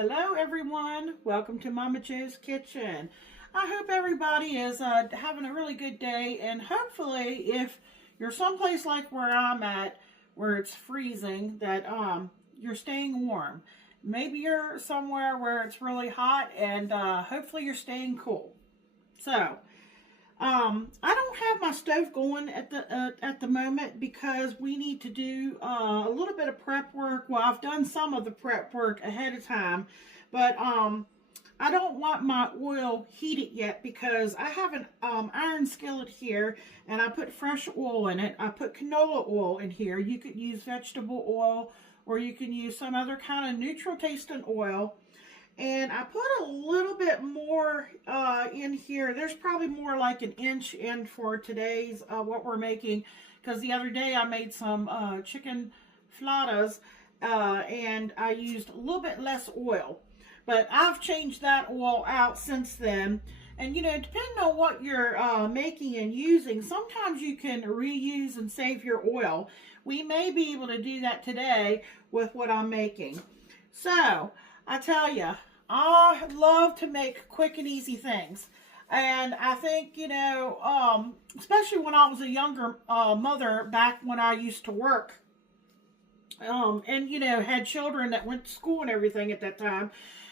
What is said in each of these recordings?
Hello everyone, welcome to Momma Jo's Kitchen. I hope everybody is having a really good day, and hopefully if you're someplace like where I'm at, where it's freezing, that you're staying warm. Maybe you're somewhere where it's really hot, and hopefully you're staying cool. So, I don't have my stove going at the moment because we need to do a little bit of prep work. Well, I've done some of the prep work ahead of time, but I don't want my oil heated yet because I have an iron skillet here, and I put fresh oil in it. I put canola oil in here. You could use vegetable oil, or you can use some other kind of neutral tasting oil. And I put a little bit more in here. There's probably more like an inch in for today's what we're making, because the other day I made some chicken flautas and I used a little bit less oil. But I've changed that oil out since then. And you know, depending on what you're making and using, sometimes you can reuse and save your oil. We may be able to do that today with what I'm making. So, I tell you, I love to make quick and easy things. And I think, you know, especially when I was a younger mother, back when I used to work, and, you know, had children that went to school and everything at that time.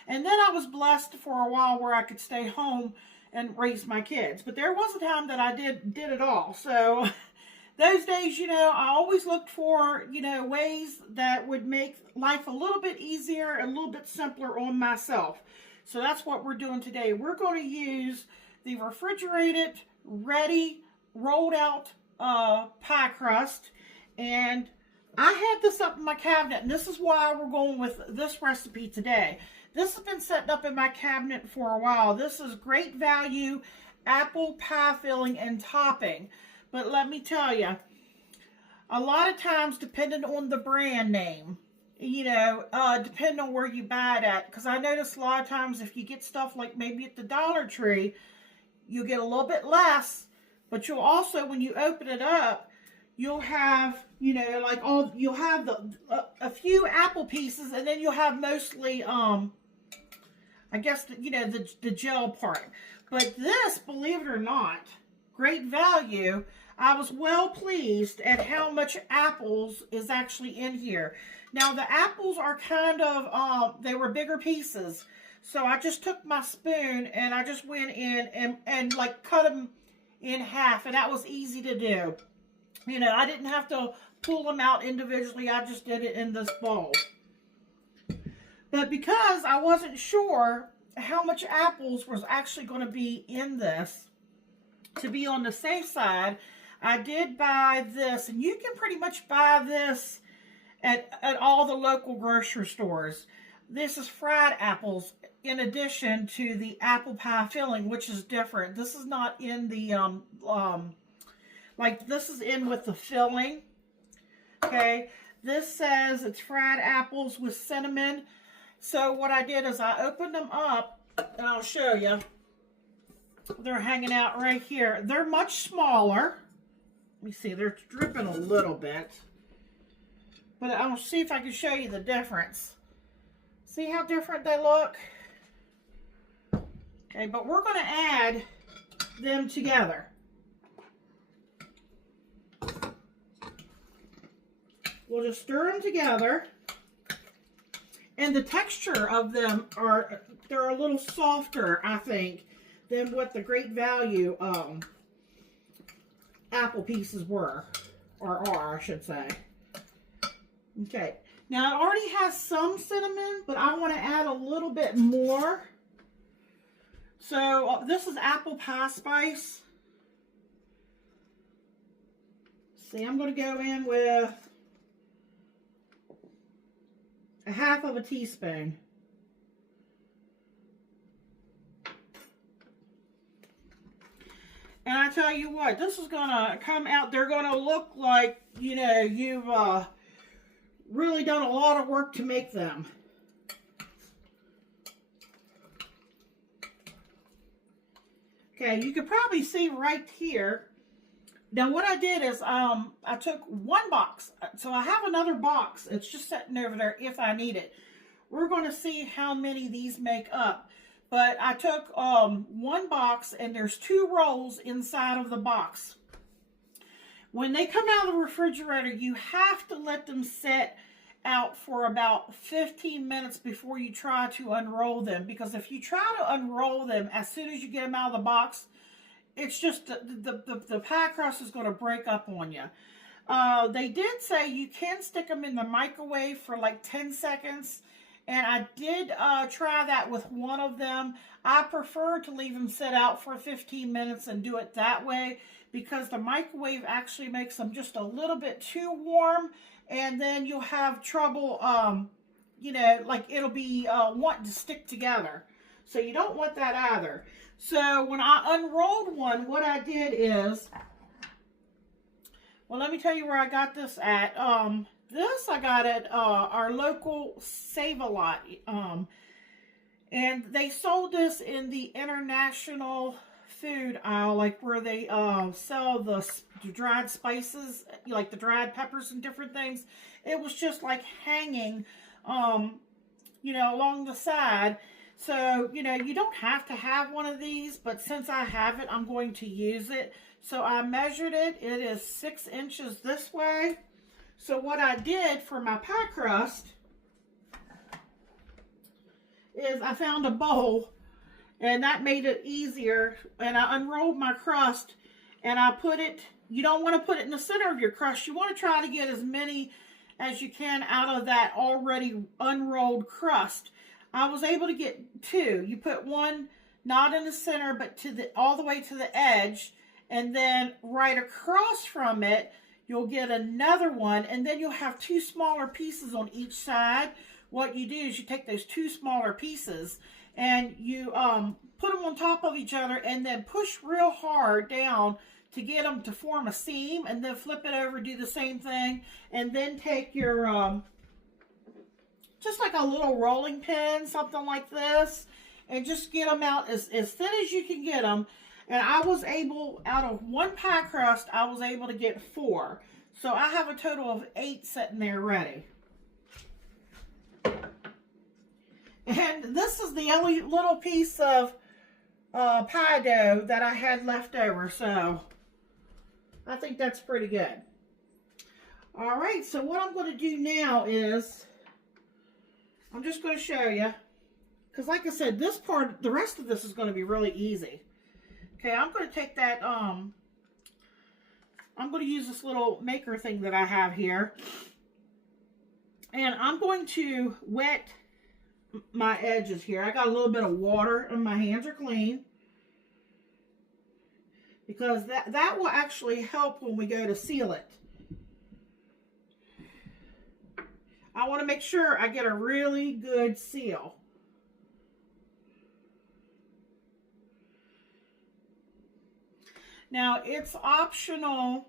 And then I was blessed for a while where I could stay home and raise my kids. But there was a time that I did it all. So those days, you know, I always looked for, you know, ways that would make life a little bit easier and a little bit simpler on myself. So that's what we're doing today. We're going to use the refrigerated, ready, rolled out pie crust. And I had this up in my cabinet, and this is why we're going with this recipe today. This has been setting up in my cabinet for a while. This is great value apple pie filling and topping. But let me tell you, a lot of times, depending on the brand name, you know, depending on where you buy it at, because I notice a lot of times if you get stuff like maybe at the Dollar Tree, you get a little bit less, but you'll also, when you open it up, you'll have, you know, like you'll have a few apple pieces, and then you'll have mostly, I guess, you know, the gel part. But this, believe it or not, great value. I was well pleased at how much apples is actually in here. Now the apples are kind of, they were bigger pieces. So I just took my spoon and I just went in and like cut them in half. And that was easy to do. You know, I didn't have to pull them out individually. I just did it in this bowl. But because I wasn't sure how much apples was actually going to be in this, to be on the safe side, I did buy this, and you can pretty much buy this at all the local grocery stores. This is fried apples in addition to the apple pie filling, which is different. This is not in the, like this is in with the filling, okay? This says it's fried apples with cinnamon. So what I did is I opened them up, and I'll show you. They're hanging out right here. They're much smaller. Let me see, they're dripping a little bit. But I'll see if I can show you the difference. See how different they look? Okay, but we're going to add them together. We'll just stir them together. And the texture of them they're a little softer, I think, than what the great value apple pieces were, or are, I should say. Okay, now it already has some cinnamon, but I want to add a little bit more. So this is apple pie spice. See, I'm going to go in with a half of a teaspoon. And I tell you what, this is going to come out, they're going to look like, you know, you've really done a lot of work to make them. Okay, you can probably see right here. Now what I did is I took one box. So I have another box. It's just sitting over there if I need it. we're going to see how many these make up. But I took one box, and there's 2 rolls inside of the box. When they come out of the refrigerator, you have to let them sit out for about 15 minutes before you try to unroll them. Because if you try to unroll them as soon as you get them out of the box, it's just the pie crust is going to break up on you. They did say you can stick them in the microwave for like 10 seconds. And I did try that with one of them. I prefer to leave them sit out for 15 minutes and do it that way, because the microwave actually makes them just a little bit too warm, and then you'll have trouble, you know, like it'll be wanting to stick together. So you don't want that either. So when I unrolled one, what I did is, well, let me tell you where I got this at. This I got at our local Save-A-Lot. And they sold this in the international food aisle, like where they sell the dried spices, like the dried peppers and different things. It was just like hanging, you know, along the side. So, you know, you don't have to have one of these, but since I have it, I'm going to use it. So I measured it. It is 6 inches this way. So what I did for my pie crust is I found a bowl, and that made it easier. And I unrolled my crust, and I put it, you don't want to put it in the center of your crust. You want to try to get as many as you can out of that already unrolled crust. I was able to get 2. You put one not in the center, but to the all the way to the edge, and then right across from it, you'll get another one, and then you'll have 2 smaller pieces on each side. What you do is you take those 2 smaller pieces and you put them on top of each other, and then push real hard down to get them to form a seam, and then flip it over, do the same thing, and then take your, just like a little rolling pin, something like this, and just get them out as thin as you can get them. And I was able, out of one pie crust, I was able to get 4. So I have a total of 8 sitting there ready. And this is the only little piece of pie dough that I had left over. So I think that's pretty good. All right, so what I'm going to do now is, I'm just going to show you. Because like I said, this part, the rest of this is going to be really easy. Okay, I'm going to take that, I'm going to use this little maker thing that I have here. And I'm going to wet my edges here. I got a little bit of water, and my hands are clean. Because that will actually help when we go to seal it. I want to make sure I get a really good seal. Now, it's optional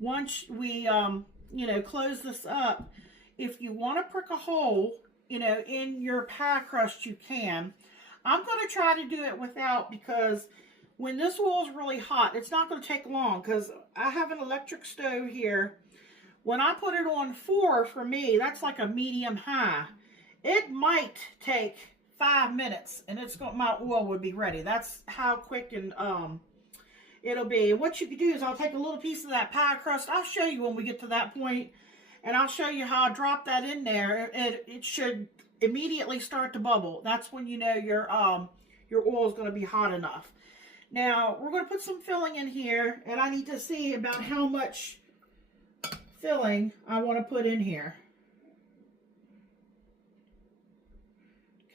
once we, you know, close this up. If you want to prick a hole, you know, in your pie crust, you can. I'm going to try to do it without, because when this oil is really hot, it's not going to take long, because I have an electric stove here. When I put it on 4, for me, that's like a medium high. It might take 5 minutes, and my oil would be ready. That's how quick and it'll be. What you can do is, I'll take a little piece of that pie crust. I'll show you when we get to that point, and I'll show you how I drop that in there. It should immediately start to bubble. That's when you know your oil is going to be hot enough. Now, we're going to put some filling in here, and I need to see about how much filling I want to put in here.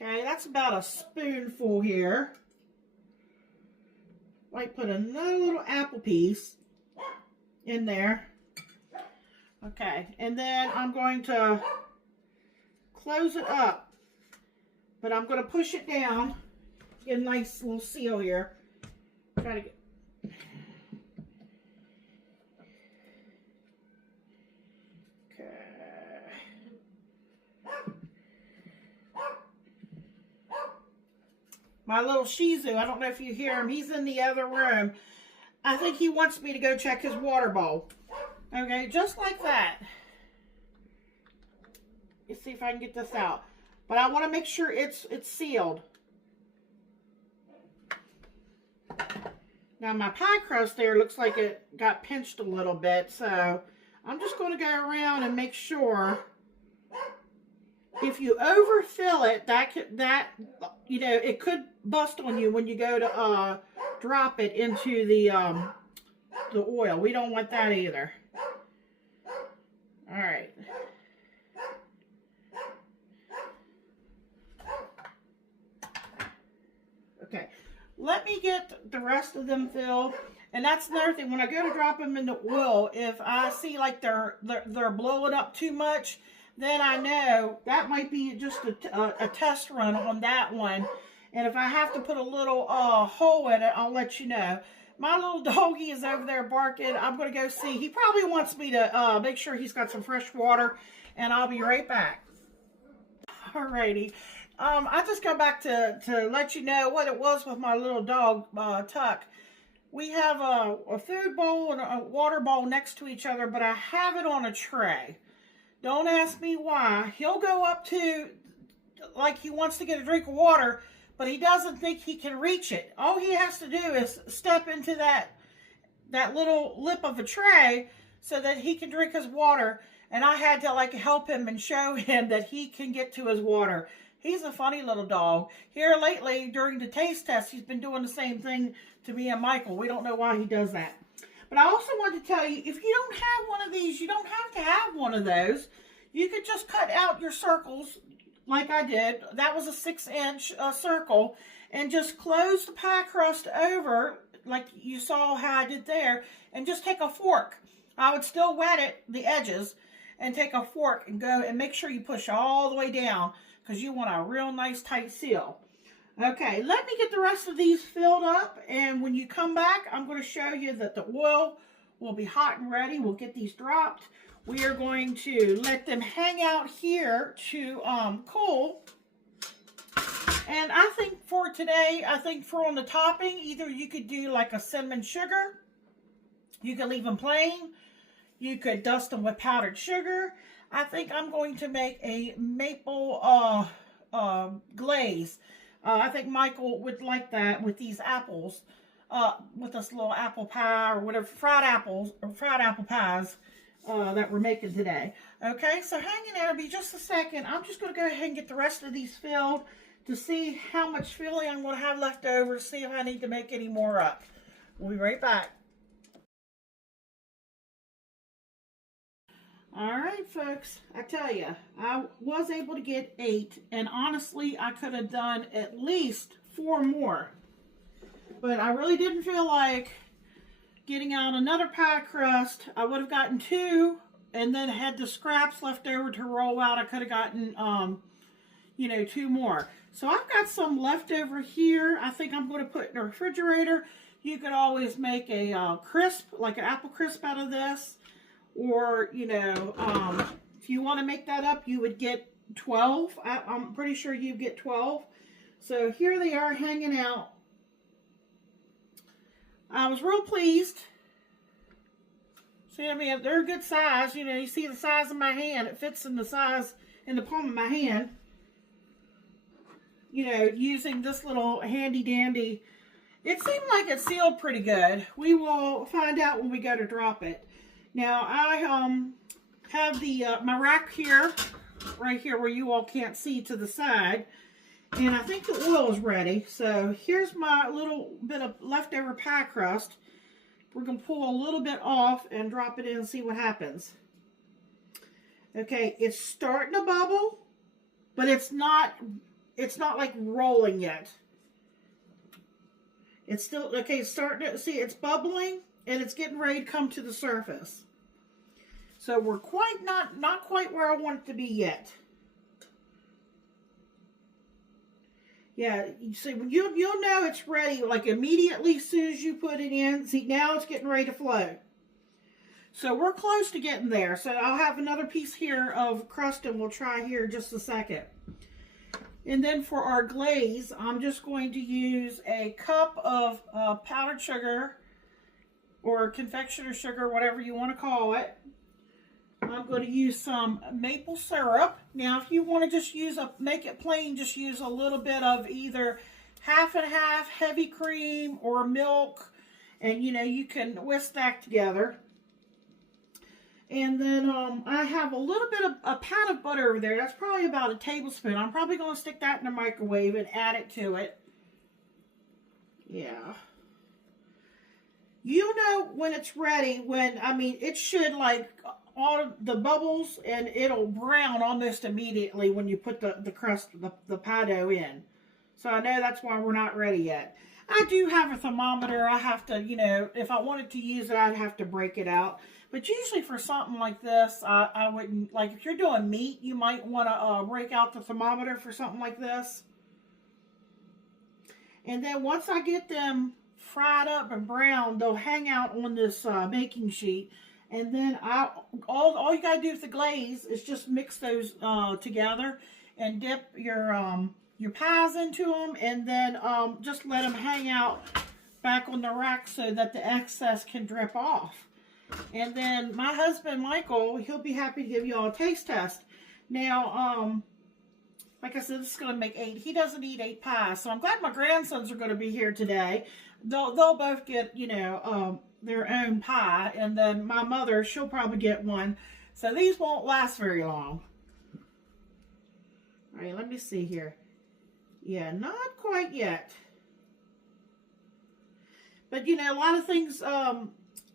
Okay, that's about a spoonful here. Might put another little apple piece in there. Okay, and then I'm going to close it up, but I'm going to push it down. Get a nice little seal here. Try to get. My little Shih Tzu, I don't know if you hear him, he's in the other room. I think he wants me to go check his water bowl. Okay, just like that. Let's see if I can get this out. but I want to make sure it's sealed. Now my pie crust there looks like it got pinched a little bit, so I'm just going to go around and make sure. If you overfill it, that you know, it could bust on you when you go to drop it into the oil. We don't want that either. All right. Okay. Let me get the rest of them filled. And that's another thing. When I go to drop them in the oil, if I see like they're blowing up too much, then I know that might be just a test run on that one. And if I have to put a little hole in it, I'll let you know. My little doggy is over there barking. I'm going to go see. He probably wants me to make sure he's got some fresh water. And I'll be right back. Alrighty. I just got back to let you know what it was with my little dog, Tuck. We have a food bowl and a water bowl next to each other, but I have it on a tray. Don't ask me why. He'll go up to, like he wants to get a drink of water, but he doesn't think he can reach it. All he has to do is step into that little lip of a tray so that he can drink his water. And I had to like help him and show him that he can get to his water. He's a funny little dog. Here lately, during the taste test, he's been doing the same thing to me and Michael. We don't know why he does that. But I also want to tell you, if you don't have one of these, you don't have to have one of those. You could just cut out your circles like I did. That was a 6-inch circle. And just close the pie crust over, like you saw how I did there. And just take a fork. I would still wet it, the edges, and take a fork and go and make sure you push all the way down, because you want a real nice tight seal. Okay, let me get the rest of these filled up, and when you come back, I'm going to show you that the oil will be hot and ready. We'll get these dropped. We are going to let them hang out here to cool. And I think for today, for on the topping, either you could do like a cinnamon sugar. You could leave them plain. You could dust them with powdered sugar. I think I'm going to make a maple glaze. I think Michael would like that with these apples, with this little apple pie or whatever, fried apple pies that we're making today. Okay, so hang in there, be just a second. I'm just going to go ahead and get the rest of these filled to see how much filling I'm going to have left over, see if I need to make any more up. We'll be right back. All right, folks, I tell you, I was able to get 8, and honestly, I could have done at least 4 more. But I really didn't feel like getting out another pie crust. I would have gotten 2, and then had the scraps left over to roll out. I could have gotten, 2 more. So I've got some left over here. I think I'm going to put in the refrigerator. You could always make a crisp, like an apple crisp out of this. Or, if you want to make that up, you would get 12. I'm pretty sure you get 12. So here they are hanging out. I was real pleased. See, I mean, they're a good size. You see the size of my hand. It fits in the size in the palm of my hand. Using this little handy dandy. It seemed like it sealed pretty good. We will find out when we go to drop it. Now, I have my rack here, right here where you all can't see to the side. And I think the oil is ready. So here's my little bit of leftover pie crust. We're going to pull a little bit off and drop it in and see what happens. Okay, it's starting to bubble, but it's not like rolling yet. It's still, okay, it's starting to, see, it's bubbling. And it's getting ready to come to the surface. So we're not quite where I want it to be yet. Yeah, see, you'll know it's ready like immediately as soon as you put it in. See, now it's getting ready to flow. So we're close to getting there. So I'll have another piece here of crust and we'll try here in just a second. And then for our glaze, I'm just going to use a cup of powdered sugar, or confectioner sugar, whatever you want to call it. I'm going to use some maple syrup. Now, if you want to just make it plain, just use a little bit of either half and half heavy cream or milk. And, you can whisk that together. And then I have a little bit of a pat of butter over there. That's probably about a tablespoon. I'm probably going to stick that in the microwave and add it to it. Yeah. You know when it's ready, it should like all the bubbles, and it'll brown almost immediately when you put the crust, the pie dough in. So I know that's why we're not ready yet. I do have a thermometer. I have to, if I wanted to use it, I'd have to break it out. But usually for something like this, I wouldn't, like if you're doing meat, you might want to break out the thermometer for something like this. And then once I get them fried up and brown, they'll hang out on this baking sheet. And then all you gotta do with the glaze is just mix those together and dip your pies into them, and then just let them hang out back on the rack so that the excess can drip off. And then my husband Michael, he'll be happy to give you all a taste test. Now, like I said, this is going to make 8. He doesn't eat 8 pies, so I'm glad my grandsons are going to be here today. They'll both get, their own pie, and then my mother, she'll probably get one. So these won't last very long. All right, let me see here. Yeah, not quite yet. But, a lot of things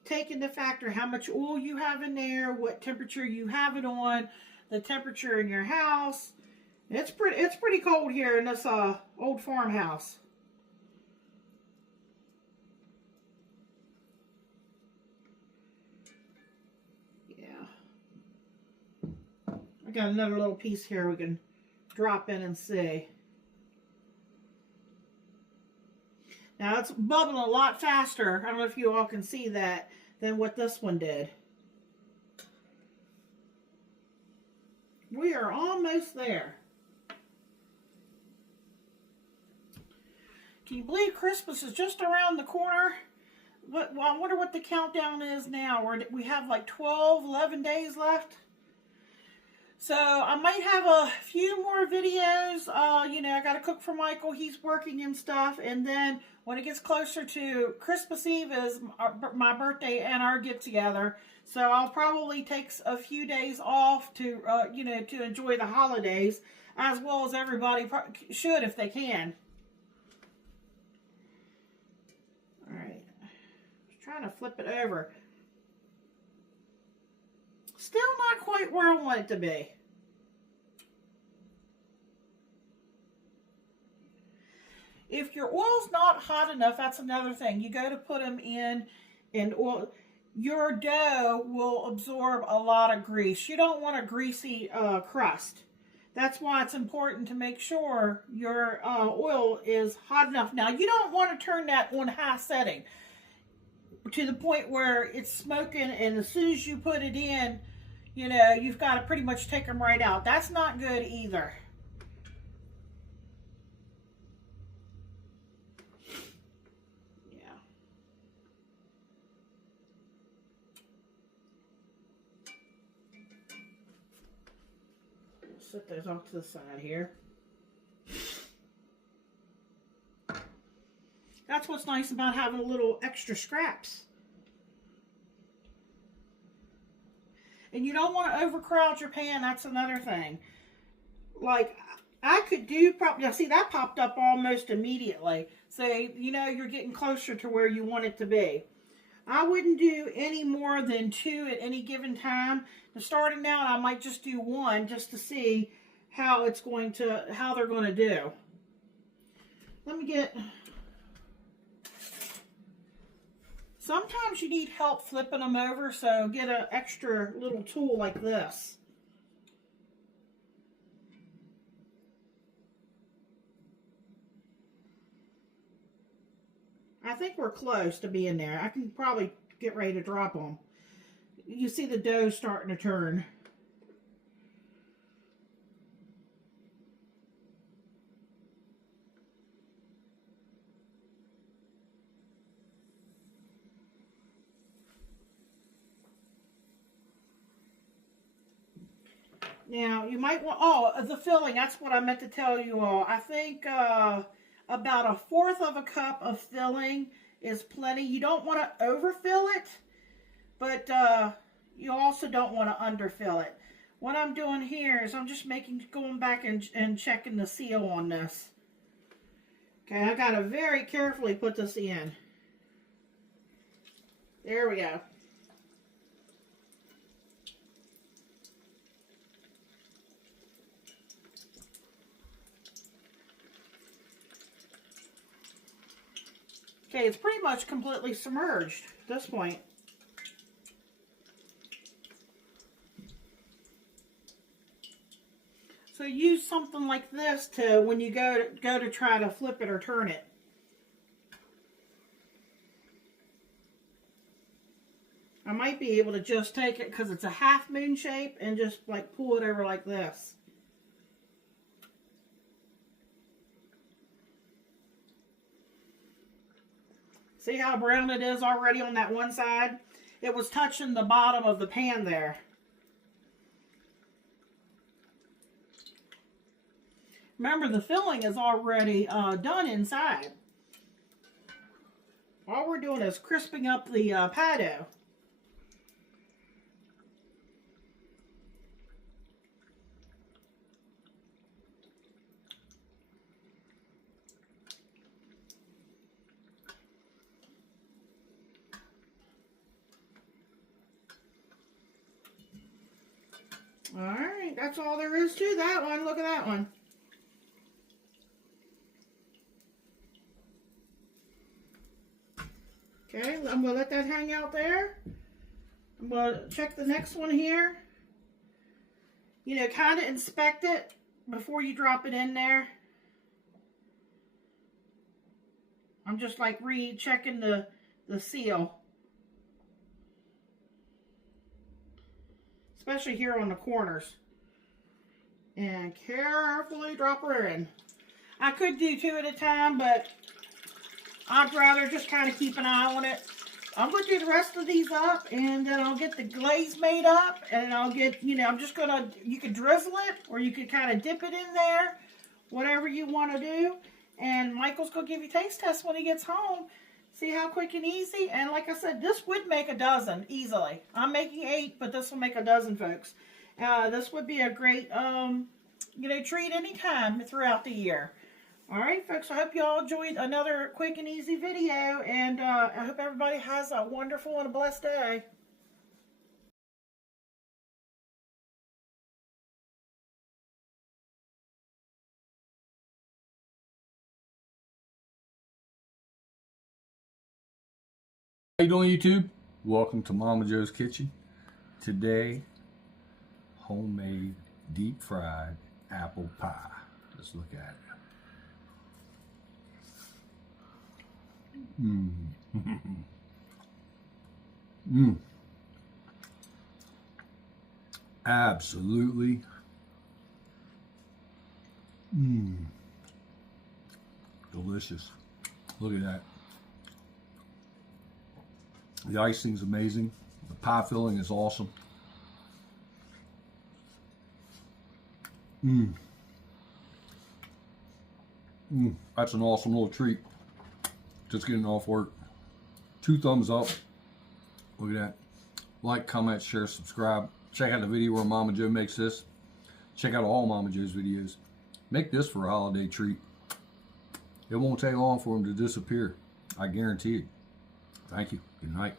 take into factor how much oil you have in there, what temperature you have it on, the temperature in your house. It's pretty cold here in this old farmhouse. Yeah. I got another little piece here we can drop in and see. Now it's bubbling a lot faster. I don't know if you all can see that than what this one did. We are almost there. Can you believe Christmas is just around the corner? Well, I wonder what the countdown is now. We have like 11 days left. So I might have a few more videos. I got to cook for Michael. He's working and stuff. And then when it gets closer to Christmas Eve is my birthday and our get together. So I'll probably take a few days off to, to enjoy the holidays, as well as everybody should if they can. All right. Just trying to flip it over. Still not quite where I want it to be. If your oil's not hot enough, that's another thing. You go to put them in, and oil, your dough will absorb a lot of grease. You don't want a greasy crust. That's why it's important to make sure your oil is hot enough. Now, you don't want to turn that on high setting to the point where it's smoking, and as soon as you put it in, you've got to pretty much take them right out. That's not good either. Yeah. Set those off to the side here. That's what's nice about having a little extra scraps. And you don't want to overcrowd your pan. That's another thing. Like, I could do probably, see that popped up almost immediately. So, you're getting closer to where you want it to be. I wouldn't do any more than 2 at any given time. To starting out, I might just do 1 just to see how they're going to do. Let me get... Sometimes you need help flipping them over, so get an extra little tool like this. I think we're close to being there. I can probably get ready to drop them. You see the dough starting to turn. Now, you might want, oh, the filling, that's what I meant to tell you all. I think about 1/4 of a cup of filling is plenty. You don't want to overfill it, but you also don't want to underfill it. What I'm doing here is I'm just going back and checking the seal on this. Okay, I got to very carefully put this in. There we go. Okay, it's pretty much completely submerged at this point. So use something like this to when you go to try to flip it or turn it. I might be able to just take it because it's a half moon shape and just like pull it over like this. See how brown it is already on that one side? It was touching the bottom of the pan there. Remember, the filling is already done inside. All we're doing is crisping up the pie dough. Alright, that's all there is to that one. Look at that one. Okay, I'm going to let that hang out there. I'm going to check the next one here. You know, kind of inspect it before you drop it in there. I'm just like rechecking the seal. Especially here on the corners. And carefully drop her in. I could do 2 at a time, but I'd rather just kind of keep an eye on it. I'm going to do the rest of these up, and then I'll get the glaze made up, and I'll get, you know, I'm just going to, you could drizzle it, or you could kind of dip it in there, whatever you want to do. And Michael's going to give you taste tests when he gets home. See how quick and easy? And like I said, this would make a dozen easily. I'm making 8, but this will make a dozen, folks. This would be a great, you know, treat anytime throughout the year. All right, folks, I hope you all enjoyed another quick and easy video, and I hope everybody has a wonderful and a blessed day. How you doing, YouTube? Welcome to Momma Jo's Kitchen. Today, homemade deep fried apple pie. Let's look at it. Absolutely. Delicious. Look at that. The icing's amazing. The pie filling is awesome. That's an awesome little treat. Just getting off work. 2 thumbs up. Look at that. Like, comment, share, subscribe. Check out the video where Momma Jo makes this. Check out all Momma Jo's videos. Make this for a holiday treat. It won't take long for them to disappear. I guarantee it. Thank you. Good night.